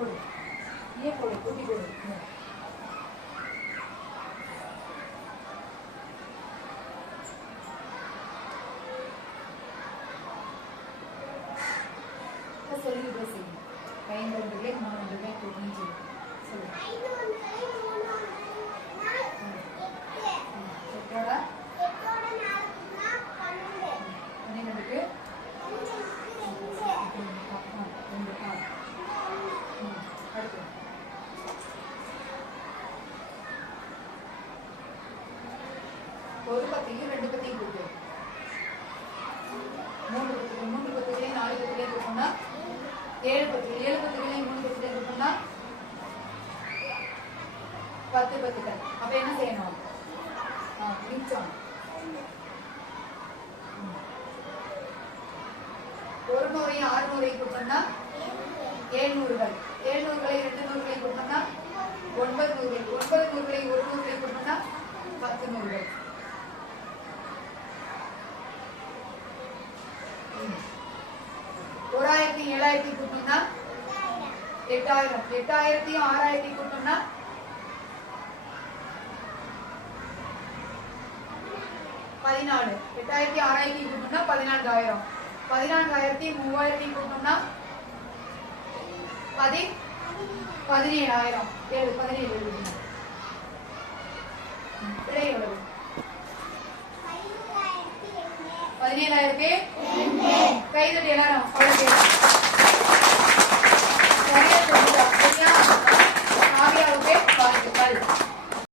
கொடு நீயே கொடு கூட்டி கொடு சொல்லிட்டு செய்யும் ஐந்து ரூபாய் மூணு ஒரு பத்தையும் ரெண்டு பத்தையும் கொடுத்து மூணு பத்து மூன்று பத்துகளையும் நாலு பத்துகளையும் கொடுத்தோம்னா ஏழு பத்து ஏழு பத்துகளையும் மூணு பத்துகளையும் கொடுத்தோம்னா பத்து பத்துக்கள். அப்ப என்ன செய்யணும்? மிச்சம். ஒரு நூறையும் ஆறு நூறையும் கொடுத்தோம்னா ஏழ்நூறுகள். ஏழ்நூறுகளை ரெண்டு ஏழாயிரத்தி கொடுத்தோம்னா எட்டாயிரம். எட்டாயிரத்தையும் ஆறாயிரத்தையும் கொடுத்தோம்னா பதினாலு. எட்டாயிரத்தி ஆறாயிரத்தி கொடுத்தோம்னா பதினான்காயிரம். பதினான்காயிரத்தி மூவாயிரத்தி கொடுத்தோம்னா பதி பதினேழாயிரம். ஏழு பதினேழு எழுதுங்க. விடை எவ்வளவு பதினேழாயிரத்தி கைதட்டி எல்லாரும் அவ்வளவு